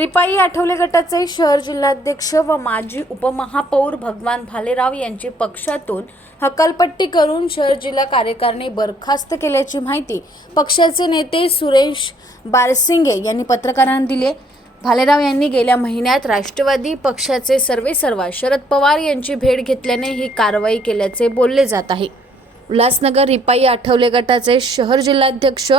रिपाई आठवले गटाचे शहर जिल्हाध्यक्ष व माजी उपमहापौर भगवान भालेराव यांची पक्षातून हकालपट्टी करून शहर जिल्हा कार्यकारिणी बरखास्त केल्याची माहिती पक्षाचे नेते सुरेश बारसिंगे यांनी पत्रकारांना दिली भालेराव यांनी गेल्या महिन्यात राष्ट्रवादी पक्षाचे सर्वेसर्वा शरद पवार यांची भेट घेतल्याने ही कारवाई केल्याचे बोलले जात आहे. उल्हासनगर रिपाई आठवले गटाचे शहर जिल्हाध्यक्ष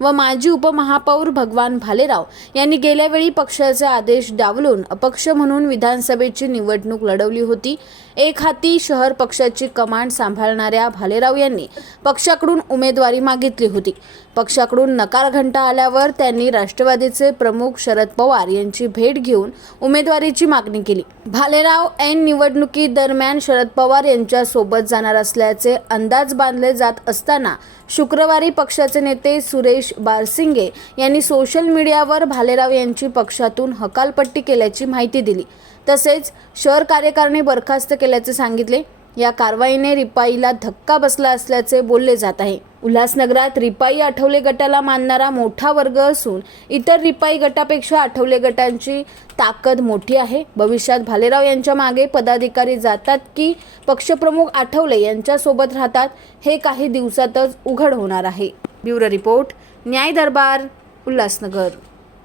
व माजी उपमहापौर भगवान भालेराव यांनी गेल्यावेळी पक्षाचे आदेश डावलून अपक्ष म्हणून विधानसभेची निवडणूक लढवली होती. एक हाती शहर पक्षाची कमांड सांभाळणाऱ्या भालेराव यांनी पक्षाकडून उमेदवारी मागितली होती. पक्षाकडून नकार घंटा आल्यावर त्यांनी राष्ट्रवादीचे प्रमुख शरद पवार यांची भेट घेऊन उमेदवारीची मागणी केली. भालेराव ऐन निवडणुकीदरम्यान शरद पवार यांच्या सोबत जाणार असल्याचे अंदाज बांधले जात असताना शुक्रवारी पक्षाचे नेते सुरेश बारसिंगे यांनी सोशल मीडियावर भालेराव यांची पक्षातून हकालपट्टी केल्याची माहिती दिली. तसेच शहर कार्यकारिणी बरखास्त केल्याचे सांगितले. या कारवाईने रिपाईला धक्का बसला असल्याचे बोलले जात आहे. उल्हासनगरात रिपाई आठवले गटाला मानणारा मोठा वर्ग असून इतर रिपाई गटापेक्षा आठवले गटांची ताकद मोठी आहे. भविष्यात भालेराव यांच्या मागे पदाधिकारी जातात की पक्षप्रमुख आठवले यांच्यासोबत राहतात हे काही दिवसातच उघड होणार आहे. ब्युरो रिपोर्ट न्याय दरबार उल्हासनगर.